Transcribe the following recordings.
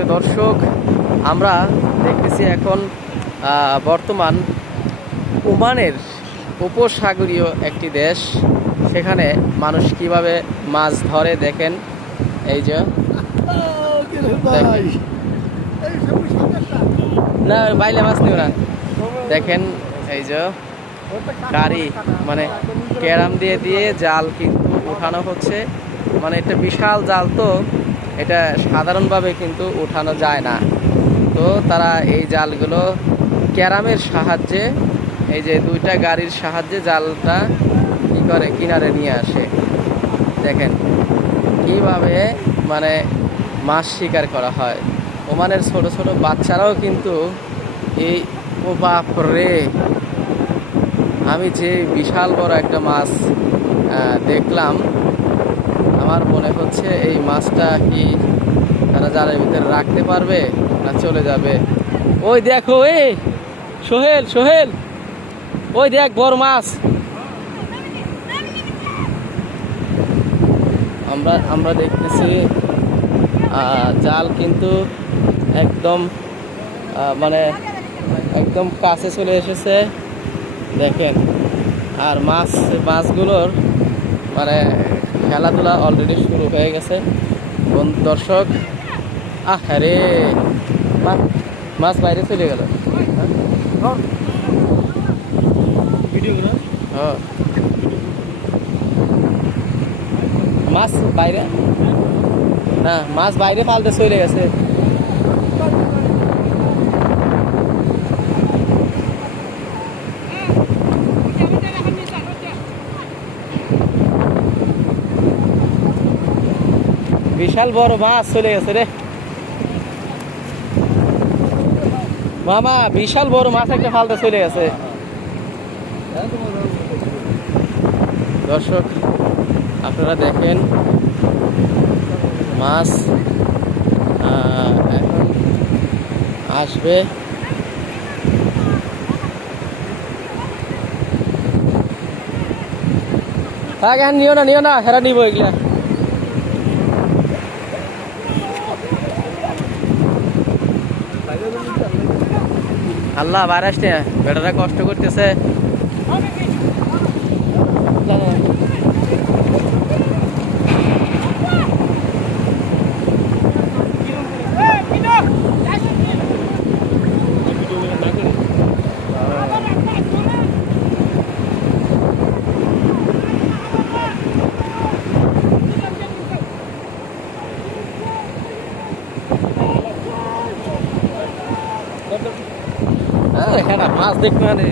প্রিয় দর্শক, আমরা দেখতেছি এখন বর্তমান ওমানের উপসাগরীয় একটি দেশ। সেখানে মানুষ কীভাবে মাছ ধরে দেখেন? এই যে, না, বাইলে মাছ নিও না। দেখেন, এই যে কারি মানে ক্যারাম দিয়ে দিয়ে জাল কিন্তু উঠানো হচ্ছে। মানে এটা বিশাল জাল তো। এটা সাধারণভাবে কিন্তু উঠানো যায় না। তো তারা এই জালগুলো ক্যারামের সাহায্যে, এই যে দুইটা গাড়ির সাহায্যে জালটা কি করে? কিনারে নিয়ে আসে। দেখেন কীভাবে মানে মাছ শিকার করা হয়। ওমানের ছোট ছোট বাচ্চারাও কিন্তু এই, ও বাপ রে! আমি যে বিশাল বড় একটা মাছ দেখলাম আমার মনে হচ্ছে এই মাছটা কি তারা জালের ভিতরে রাখতে পারবে না চলে যাবে? ওই দেখো এ সোহেল সোহেল! ওই দেখ, বড় মাছ! আমরা আমরা দেখতেছি জাল কিন্তু একদম মানে একদম কাছে চলে এসেছে। দেখেন, আর মাছ, মাছগুলোর মানে খেলাধুলা অলরেডি শুরু হয়ে গেছে। দর্শক আহ রে মা- মাছ বাইরে চলে গেল। হ্যাঁ। মাছ বাইরে? না, মাছ বাইরে ফালতে চলে গেছে। বিশাল বড় মাছ চলে গেছে রে। মামা, বিশাল বড় মাছ একটা ফালতে চলে গেছে। দর্শক, আপনারা দেখেন, মাছ এখন আসবে। হ্যাঁ নিও না নিও না, হেরা নিব এগুলা। আল্লাহ বাইরে আসছে বেটারা কষ্ট করতেছে। হ্যাঁ, এখানে মাছ দেখবে মানে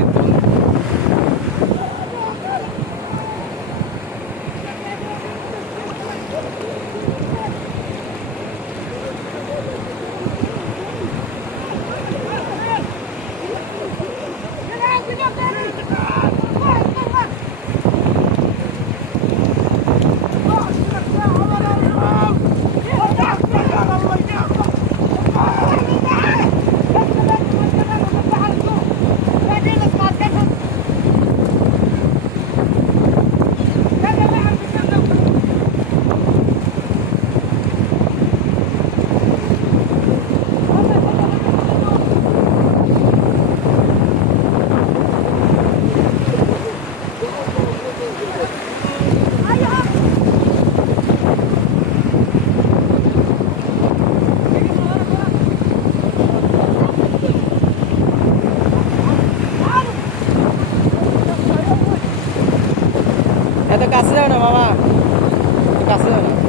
যাও না মামা কাছে যাও না।